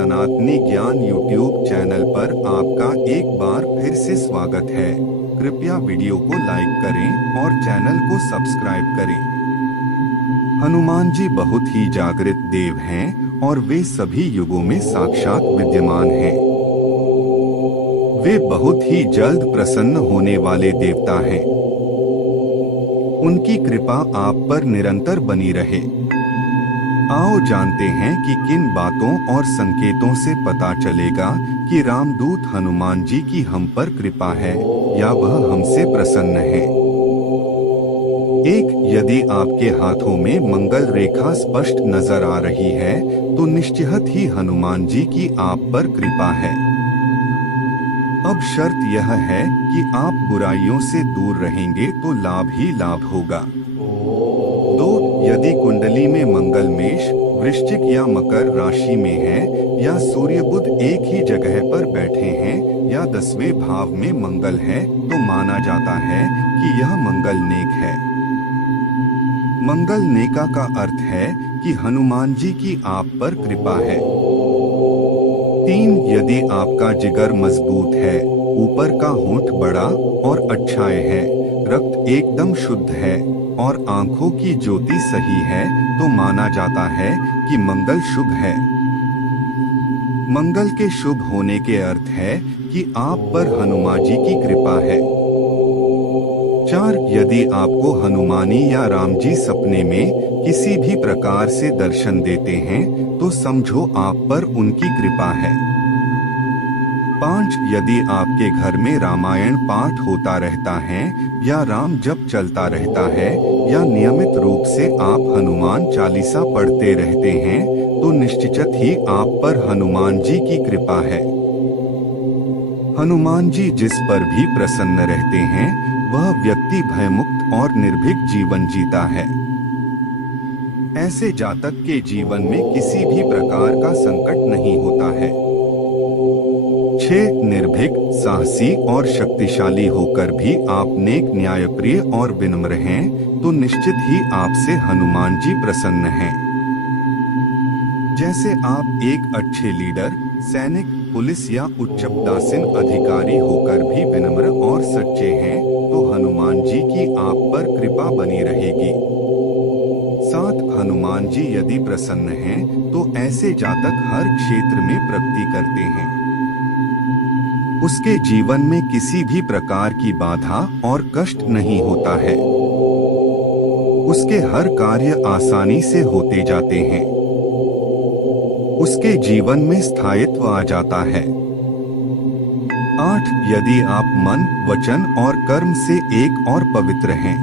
सनातनी ज्ञान YouTube channel पर आपका एक बार फिर से स्वागत है। कृपया वीडियो को लाइक करें और चैनल को सब्सक्राइब करें। हनुमान जी बहुत ही जागृत देव हैं और वे सभी युगों में साक्षात विद्यमान हैं। वे बहुत ही जल्द प्रसन्न होने वाले देवता हैं। उनकी कृपा आप पर निरंतर बनी रहे। आओ जानते हैं कि किन बातों और संकेतों से पता चलेगा कि रामदूत हनुमान जी की हम पर कृपा है या वह हमसे प्रसन्न है। 1. यदि आपके हाथों में मंगल रेखा स्पष्ट नजर आ रही है तो निश्चित ही हनुमान जी की आप पर कृपा है। अब शर्त यह है कि आप बुराइयों से दूर रहेंगे तो लाभ ही लाभ होगा। 2. यदि कुंडली में मंगल मेष, वृश्चिक या मकर राशि में है या सूर्य बुध एक ही जगह पर बैठे हैं या 10वें भाव में मंगल है तो माना जाता है कि यह मंगल नेक है। मंगल नेका का अर्थ है कि हनुमान जी की आप पर कृपा है। 3. यदि आपका जिगर मजबूत है, ऊपर का होंठ बड़ा और अच्छाए है, रक्त एकदम शुद्ध है और आंखों की ज्योति सही है तो माना जाता है कि मंगल शुभ है। मंगल के शुभ होने के अर्थ है कि आप पर हनुमान जी की कृपा है। 4. यदि आपको हनुमानी या राम जी सपने में किसी भी प्रकार से दर्शन देते हैं तो समझो आप पर उनकी कृपा है। 5. यदि आपके घर में रामायण पाठ होता रहता है या राम जप चलता रहता है या नियमित रूप से आप हनुमान चालीसा पढ़ते रहते हैं तो निश्चित ही आप पर हनुमान जी की कृपा है। हनुमान जी जिस पर भी प्रसन्न रहते हैं वह व्यक्ति भयमुक्त और निर्भीक जीवन जीता है। ऐसे जातक के जीवन में किसी भी प्रकार का संकट नहीं होता है। 6. निर्भीक, साहसी और शक्तिशाली होकर भी आप नेक, न्यायप्रिय और विनम्र हैं तो निश्चित ही आपसे हनुमान जी प्रसन्न हैं। जैसे आप एक अच्छे लीडर, सैनिक, पुलिस या उच्चपदासीन अधिकारी होकर भी विनम्र और सच्चे हैं तो हनुमान जी की आप पर कृपा बनी रहेगी। 7. हनुमान जी यदि प्रसन्न हैं तो ऐसे जातक हर क्षेत्र में प्रगति करते हैं। उसके जीवन में किसी भी प्रकार की बाधा और कष्ट नहीं होता है। उसके हर कार्य आसानी से होते जाते हैं। उसके जीवन में स्थायित्व आ जाता है। 8. यदि आप मन, वचन और कर्म से एक और पवित्र हैं,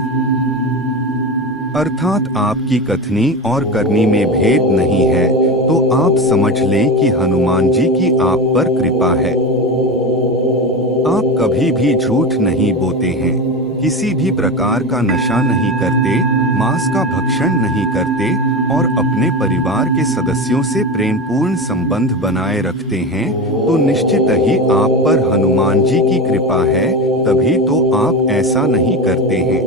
अर्थात आपकी कथनी और करनी में भेद नहीं है तो आप समझ लें कि हनुमान जी की आप पर कृपा है। आप कभी भी झूठ नहीं बोते हैं, किसी भी प्रकार का नशा नहीं करते, मांस का भक्षण नहीं करते और अपने परिवार के सदस्यों से प्रेमपूर्ण संबंध बनाए रखते हैं तो निश्चित ही आप पर हनुमान जी की कृपा है, तभी तो आप ऐसा नहीं करते हैं।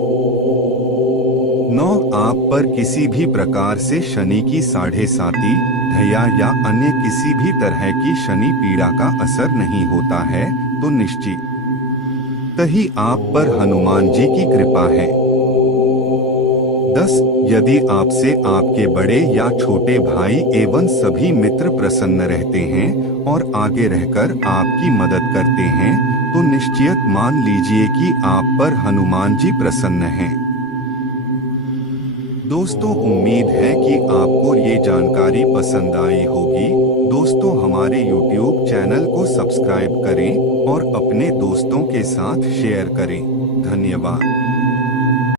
9. आप पर किसी भी प्रकार से शनि की 7.5 ढैया या अन्य किसी भी तरह की शनि पीड़ा का असर नहीं होता है तो निश्चित ही आप पर हनुमान जी की कृपा है। 10. यदि आपसे आपके बड़े या छोटे भाई एवं सभी मित्र प्रसन्न रहते हैं और आगे रहकर आपकी मदद करते हैं तो निश्चित मान लीजिए कि आप पर हनुमान जी प्रसन्न हैं। दोस्तों, उम्मीद है कि आपको ये जानकारी पसंद आई होगी। दोस्तों, हमारे YouTube चैनल को सब्सक्राइब करें और अपने दोस्तों के साथ शेयर करें। धन्यवाद।